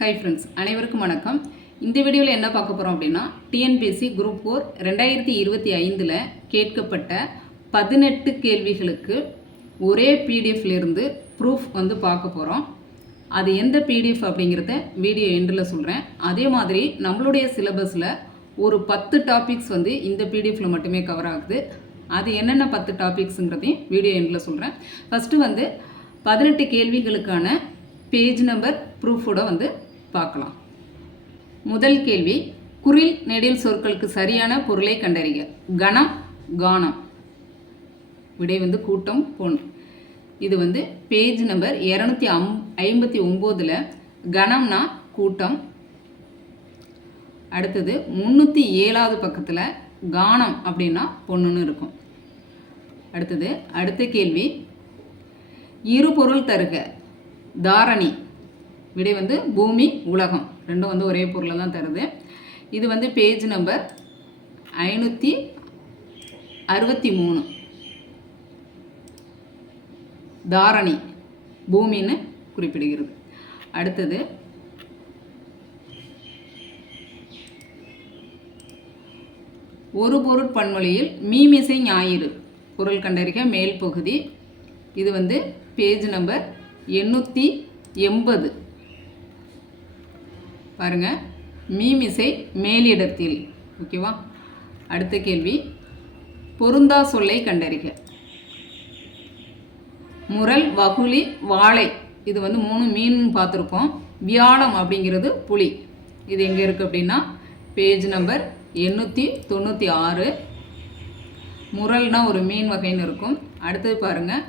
Hi friends, அனைவருக்கும் வணக்கம். இந்த வீடியோவில் என்ன பார்க்க போகிறோம் அப்படின்னா, டிஎன்பிஎஸ்சி குரூப் 4 2025 கேட்கப்பட்ட 18 கேள்விகளுக்கு ஒரே பிடிஎஃப்லேருந்து ப்ரூஃப் பார்க்க போகிறோம். அது எந்த பிடிஎஃப் அப்படிங்கிறத வீடியோ எண்டில் சொல்கிறேன். அதே மாதிரி நம்மளுடைய சிலபஸில் ஒரு 10 டாபிக்ஸ் இந்த பிடிஎஃப்பில் மட்டுமே கவர் ஆகுது. அது என்னென்ன 10 டாபிக்ஸுங்கிறதையும் வீடியோ எண்டில் சொல்கிறேன். ஃபஸ்ட்டு 18 கேள்விகளுக்கான பேஜ் நம்பர் ப்ரூஃபோட பார்க்கலாம். முதல் கேள்வி, குறில் நெடில் சொற்களுக்கு சரியான பொருளை கண்டறிக. கணம், கானம். விடை கூட்டம், பொன். இது பேஜ் நம்பர் 259. கணம்னா கூட்டம். அடுத்தது 307வது பக்கத்தில் கானம் அப்படின்னா பொண்ணுன்னு இருக்கும். அடுத்த கேள்வி, இரு பொருள் தருக. தாரணி. விடை பூமி, உலகம். ரெண்டும் ஒரே பொருளை தான் தருது. இது பேஜ் நம்பர் 563. தாரணி பூமின்னு குறிப்பிடுகிறது. அடுத்தது ஒரு பொருட் பன்மொழியில் மீமிசை ஞாயிறு. பொருள் கண்டறிக. மேல் பகுதி. இது பேஜ் நம்பர் 880. பாருங்க, மீமிசை மேலிடத்தில். ஓகேவா? அடுத்த கேள்வி, பொருந்தா சொல்லை கண்டறிக. முரல், வகுளி, வாழை. இது 3 மீன் பார்த்துருப்போம். வியாழம் அப்படிங்கிறது புலி. இது எங்கே இருக்குது அப்படின்னா பேஜ் நம்பர் 896. முரல்னா ஒரு மீன் வகைன்னு இருக்கும். அடுத்தது பாருங்கள்,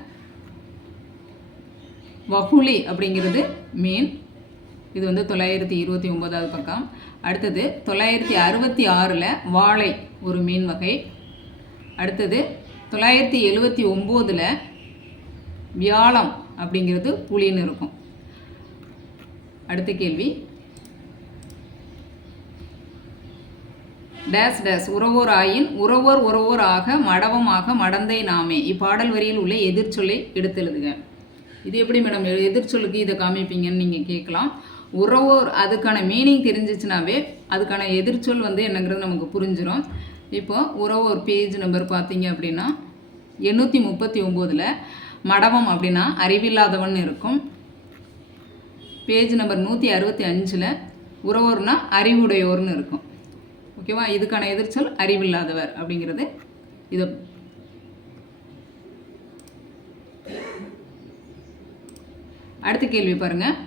வகுளி அப்படிங்கிறது மீன். இது 929வது பக்கம். அடுத்தது 966 வாழை ஒரு மீன் வகை. அடுத்தது 979 வியாழம் அப்படிங்கிறது புலின்னு இருக்கும். அடுத்த கேள்வி, டேஸ் டேஸ் உறவோர் ஆயின் உறவோர் உறவோர் ஆக மடவமாக மடந்தை நாமே. இப்பாடல் வரியில் உள்ள எதிர்ச்சொல்லை எடுத்தெழுதுக. இது எப்படி மேடம் எதிர்ச்சொல்லுக்கு இதை காமிப்பீங்கன்னு நீங்கள் கேட்கலாம். உறவோர் அதுக்கான மீனிங் தெரிஞ்சிச்சுனாவே அதுக்கான எதிர்ச்சொல் என்னங்கிறது நமக்கு புரிஞ்சிடும். இப்போ உறவோர் பேஜ் நம்பர் பார்த்தீங்க அப்படின்னா 839 மடவம் அப்படின்னா அறிவில்லாதவன் இருக்கும். பேஜ் நம்பர் 165 உறவோர்னா அறிவுடையோர்னு இருக்கும். ஓகேவா? இதுக்கான எதிர்ச்சொல் அறிவில்லாதவர் அப்படிங்கிறது. இதை அடுத்த கேள்வி பாருங்கள்.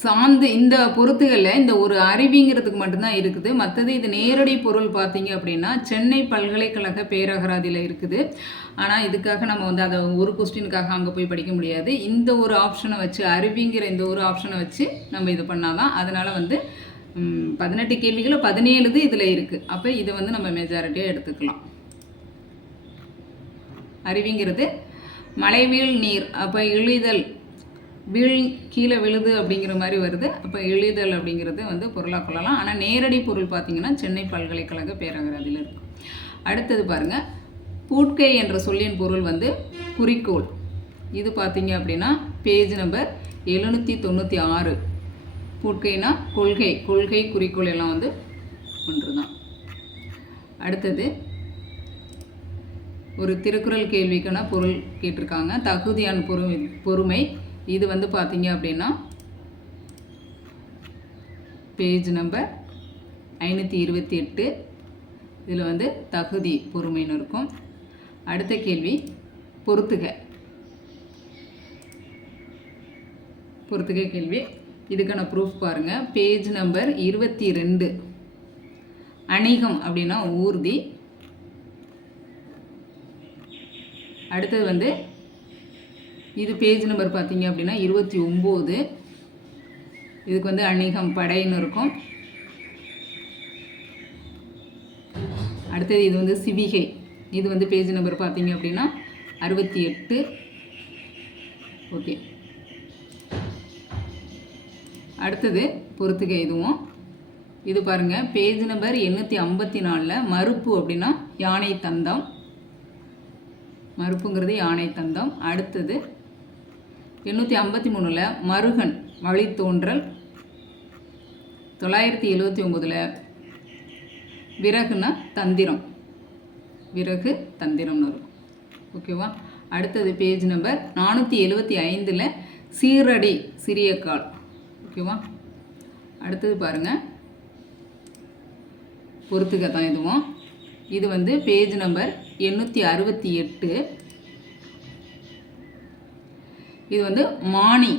சார்ந்து இந்த பொறுத்துகளில் இந்த ஒரு அறிவிங்கிறதுக்கு மட்டும்தான் இருக்குது. மற்றது இது நேரடி பொருள் பார்த்தீங்க அப்படின்னா சென்னை பல்கலைக்கழக பேரகராதியில் இருக்குது. ஆனால் இதுக்காக நம்ம அதை ஒரு கொஸ்டினுக்காக அங்கே போய் படிக்க முடியாது. இந்த ஒரு ஆப்ஷனை வச்சு, அறிவிங்கிற இந்த ஒரு ஆப்ஷனை வச்சு நம்ம இது பண்ணாதான். அதனால் 18 கேள்விகள் 17 இதில் இருக்குது. அப்போ இதை நம்ம மெஜாரிட்டியாக எடுத்துக்கலாம். அறிவிங்கிறது மலைவீழ் நீர். அப்போ இழிதல், வீழ் கீழே விழுது அப்படிங்கிற மாதிரி வருது. அப்போ இழிதல் அப்படிங்கிறது பொருளாக கொள்ளலாம். ஆனால் நேரடி பொருள் பார்த்திங்கன்னா சென்னை பல்கலைக்கழக பேரகராதியில் இருக்கும். அடுத்தது பாருங்கள், பூட்கை என்ற சொல்லின் பொருள் குறிக்கோள். இது பார்த்திங்க அப்படின்னா பேஜ் நம்பர் 796. பூட்கைனா கொள்கை, கொள்கை குறிக்கோள் எல்லாம் ஒன்று தான். அடுத்தது ஒரு திருக்குறள் கேள்விக்கான பொருள் கேட்டிருக்காங்க. தகுதியான பொறுமை. இது பார்த்தீங்க அப்படின்னா பேஜ் நம்பர் 528. இதில் தகுதி பொறுமைன்னு இருக்கும். அடுத்த கேள்வி, பொறுத்துக. பொறுத்துக கேள்வி. இதுக்கான ப்ரூஃப் பாருங்கள். Page number 22. அணிகம் அப்படின்னா ஊர்தி. அடுத்தது இது பேஜ் நம்பர் பார்த்தீங்க அப்படின்னா 29. இதுக்கு அணிகம் படைன்னு இருக்கும். அடுத்தது இது சிவிகை. இது பேஜ் நம்பர் பார்த்தீங்க அப்படின்னா 68. ஓகே. அடுத்தது பொறுத்துக. இதுவும் இது பாருங்கள், பேஜ் நம்பர் 854 மறுப்பு அப்படின்னா யானை தந்தம். மறுப்புங்கிறது யானை தந்தம். அடுத்தது 853 மருகன் வழித்தோன்றல். 979 விறகுனா தந்திரம், விறகு தந்திரம்னு இருக்கும். ஓகேவா? அடுத்தது பேஜ் நம்பர் 475 சீரடி சிறிய கால். ஓகேவா? அடுத்தது பாருங்கள், பொறுத்துக்க தான் இதுவும். இது வந்து பேஜ் நம்பர் 868. இது வந்து மானி.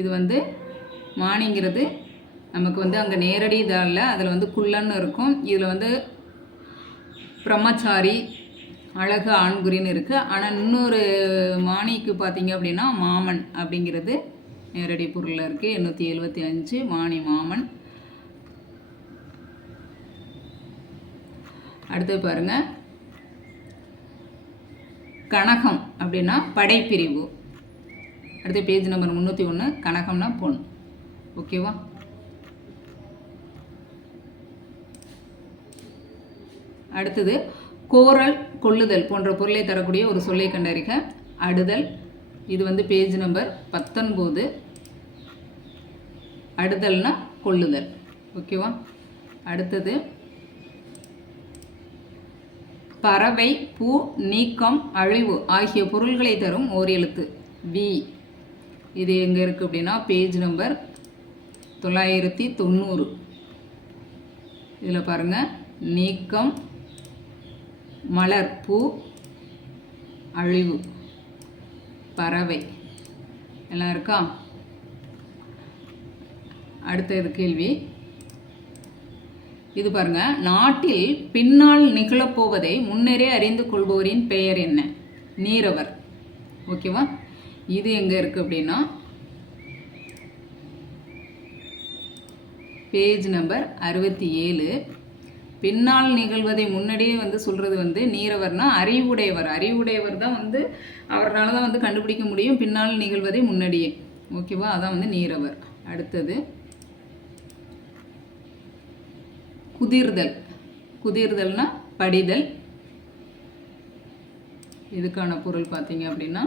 இது வந்து மானிங்கிறது நமக்கு வந்து அங்கே நேரடி இதாக இல்லை, அதில் வந்து குள்ளன்னு இருக்கும். இதில் வந்து பிரம்மச்சாரி, அழகு, ஆண்குறின்னு இருக்குது. ஆனால் இன்னொரு மானிக்கு பார்த்தீங்க அப்படின்னா மாமன் அப்படிங்கிறது நேரடி பொருளில் இருக்குது. 875 மானி மாமன். அடுத்து பாருங்கள், கனகம் அப்படின்னா படைப்பிரிவு. அடுத்து பேஜ் நம்பர் 301 கனகம்னா பொன். ஓகேவா? அடுத்தது கோரல், கொள்ளுதல் போன்ற பொருளை தரக்கூடிய ஒரு சொல்லை கண்டறிக. அடுதல். இது வந்து பேஜ் நம்பர் 19. அடுதல்னா கொள்ளுதல். ஓகேவா? அடுத்தது பறவை, பூ, நீக்கம், அழிவு ஆகிய பொருள்களை தரும் ஓர் எழுத்து வி. இது எங்கே இருக்குது அப்படின்னா பேஜ் நம்பர் 990. இதில் பாருங்கள், நீக்கம், மலர், பூ, அழிவு, பறவை எல்லாம் இருக்கா? அடுத்தது கேள்வி இது பாருங்க, நாட்டில் பின்னால் நிகழப்போவதை முன்னரே அறிந்து கொள்பவரின் பெயர் என்ன? நீரவர். ஓகேவா? இது எங்கே இருக்குது அப்படின்னா பேஜ் நம்பர் 67. பின்னால் நிகழ்வதை முன்னாடியே வந்து சொல்கிறது வந்து நீரவர்னா அறிவுடையவர். அறிவுடையவர் தான் வந்து அவரால் தான் வந்து கண்டுபிடிக்க முடியும் பின்னால் நிகழ்வதை முன்னாடியே. ஓகேவா? அதான் வந்து நீரவர். அடுத்தது குதிர்தல். குதிர்தல்னா படிதல். இதுக்கான பொருள் பார்த்தீங்க அப்படின்னா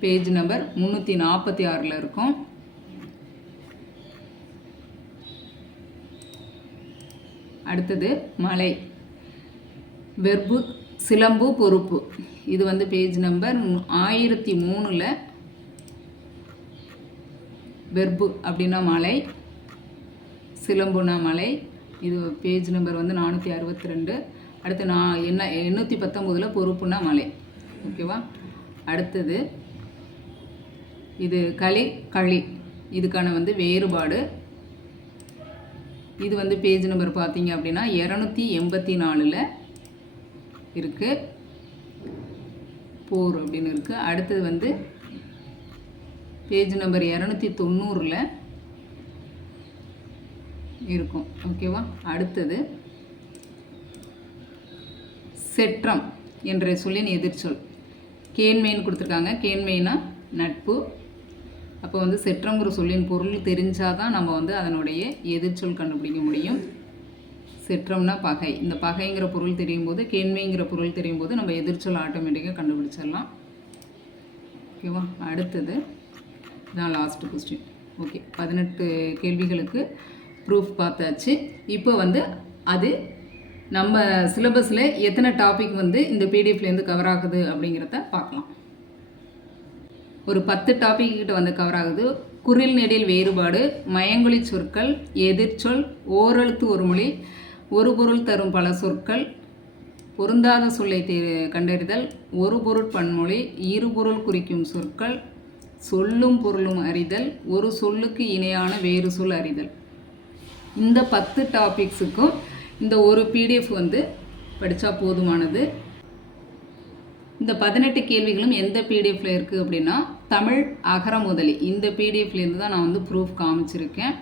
பேஜ் நம்பர் 346 இருக்கும். அடுத்தது மலை. வெர்பு சிலம்பு, பொறுப்பு. இது வந்து பேஜ் நம்பர் 1003. வெர்பு அப்படின்னா மலை, சிலம்புனா மலை. இது பேஜ் நம்பர் வந்து 462. அடுத்து 819 பொறுப்புனா மலை. ஓகேவா? அடுத்தது இது களி, களி. இதுக்கான வந்து வேறுபாடு. இது வந்து பேஜ் நம்பர் பார்த்தீங்க அப்படின்னா 284 இருக்குது. போர் அப்படின்னு இருக்குது. அடுத்தது வந்து பேஜ் நம்பர் 290 இருக்கும். ஓகேவா? அடுத்தது செற்றம் என்ற சொல்லின் எதிர்ச்சொல். கேண்மைன்னு கொடுத்துருக்காங்க. கேண்மைனா நட்பு. அப்போ வந்து செற்றங்கிற சொல்லின் பொருள் தெரிஞ்சால் தான் நம்ம வந்து அதனுடைய எதிர்ச்சொல் கண்டுபிடிக்க முடியும். செற்றம்னா பகை. இந்த பகைங்கிற பொருள் தெரியும் போது, கேண்மைங்கிற பொருள் தெரியும் போது நம்ம எதிர்ச்சொல் ஆட்டோமேட்டிக்காக கண்டுபிடிச்சிடலாம். ஓகேவா? அடுத்தது தான் லாஸ்ட் கொஸ்டின். ஓகே, 18 கேள்விகளுக்கு ப்ரூஃப் பார்த்தாச்சு. இப்போ வந்து அது நம்ம சிலபஸில் எத்தனை டாபிக் வந்து இந்த பிடிஎஃப்லேருந்து கவர் ஆகுது அப்படிங்கிறத பார்க்கலாம். ஒரு 10 டாபிக் கிட்ட வந்து கவர் ஆகுது. குரில் நெடில் வேறுபாடு, மயங்கொலி சொற்கள், எதிர்ச்சொல், ஓரெழுத்து ஒரு மொழி, ஒரு பொருள் தரும் பல சொற்கள், பொருந்தாத சொல்லை கண்டறிதல், ஒரு பொருட்பன்மொழி, இரு பொருள் குறிக்கும் சொற்கள், சொல்லும் பொருளும் அறிதல், ஒரு சொல்லுக்கு இணையான வேறு சொல் அறிதல். இந்த 10 டாபிக்ஸுக்கும் இந்த ஒரு பிடிஎஃப் வந்து படித்தா போதுமானது. இந்த 18 கேள்விகளும் எந்த பிடிஎஃப்பில் இருக்குது அப்படின்னா தமிழ் அகர முதலி. இந்த பிடிஎஃப்லேருந்து தான் நான் வந்து ப்ரூஃப் காமிச்சிருக்கேன்.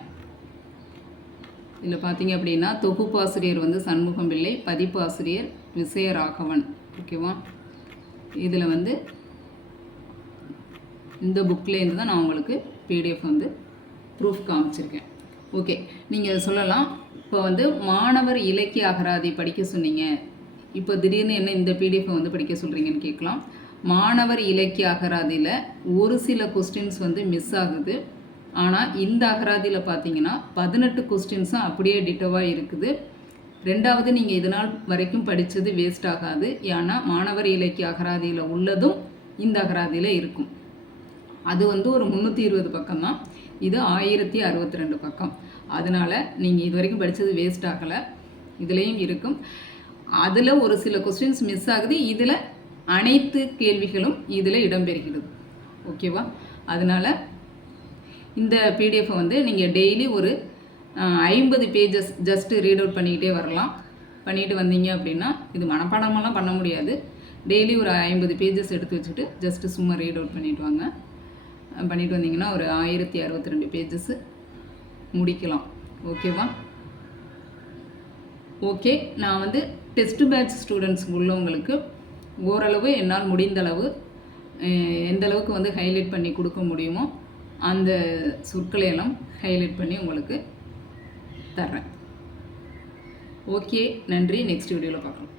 இதில் பார்த்தீங்க அப்படின்னா தொகுப்பாசிரியர் வந்து சண்முகம் பிள்ளை, பதிப்பாசிரியர் விசயராகவன். ஓகேவா? இதில் வந்து இந்த புக்லேருந்து தான் நான் உங்களுக்கு பிடிஎஃப் வந்து ப்ரூஃப் காமிச்சிருக்கேன். ஓகே, நீங்கள் சொல்லலாம், இப்போ வந்து மாணவர் இலக்கிய அகராதி படிக்க சொன்னீங்க, இப்போ திடீர்னு என்ன இந்த பிடிஎஃப்பை வந்து படிக்க சொல்கிறீங்கன்னு கேட்கலாம். மாணவர் இலக்கிய அகராதியில் ஒரு சில கொஸ்டின்ஸ் வந்து மிஸ் ஆகுது. ஆனால் இந்த அகராதியில் பார்த்தீங்கன்னா 18 கொஸ்டின்ஸும் அப்படியே டிட்டோவாக இருக்குது. ரெண்டாவது, நீங்கள் இதனால் வரைக்கும் படித்தது வேஸ்ட் ஆகாது. ஏன்னா மாணவர் இலக்கிய அகராதியில் உள்ளதும் இந்த அகராதியில் இருக்கும். அது வந்து ஒரு 320 பக்கம் தான், இது 1062 பக்கம். அதனால் நீங்கள் இது வரைக்கும் படித்தது வேஸ்ட் ஆகலை, இதுலேயும் இருக்கும். அதில் ஒரு சில கொஸ்டின்ஸ் மிஸ் ஆகுது, இதில் அனைத்து கேள்விகளும் இதில் இடம்பெறுகிறது. ஓகேவா? அதனால் இந்த பிடிஎஃப்பை வந்து நீங்கள் டெய்லி ஒரு 50 பேஜஸ் ஜஸ்ட்டு ரீட் அவுட் பண்ணிக்கிட்டே வரலாம். பண்ணிட்டு வந்தீங்க அப்படின்னா, இது மனப்பாடமெல்லாம் பண்ண முடியாது, டெய்லி ஒரு 50 பேஜஸ் எடுத்து வச்சுட்டு ஜஸ்ட்டு சும்மா ரீட் அவுட் பண்ணிட்டு வாங்க. பண்ணிட்டு வந்தீங்கன்னா ஒரு 1062 பேஜஸ் முடிக்கலாம். ஓகேவா? ஓகே, நான் வந்து டெஸ்ட் பேட்ச் ஸ்டூடெண்ட்ஸ் உள்ளவங்களுக்கு ஓரளவு என்னால் முடிந்தளவு எந்த அளவுக்கு வந்து ஹைலைட் பண்ணி கொடுக்க முடியுமோ அந்த சொற்களை எல்லாம் ஹைலைட் பண்ணி உங்களுக்கு தர்றேன். ஓகே, நன்றி. நெக்ஸ்ட் வீடியோவில் பார்க்கலாம்.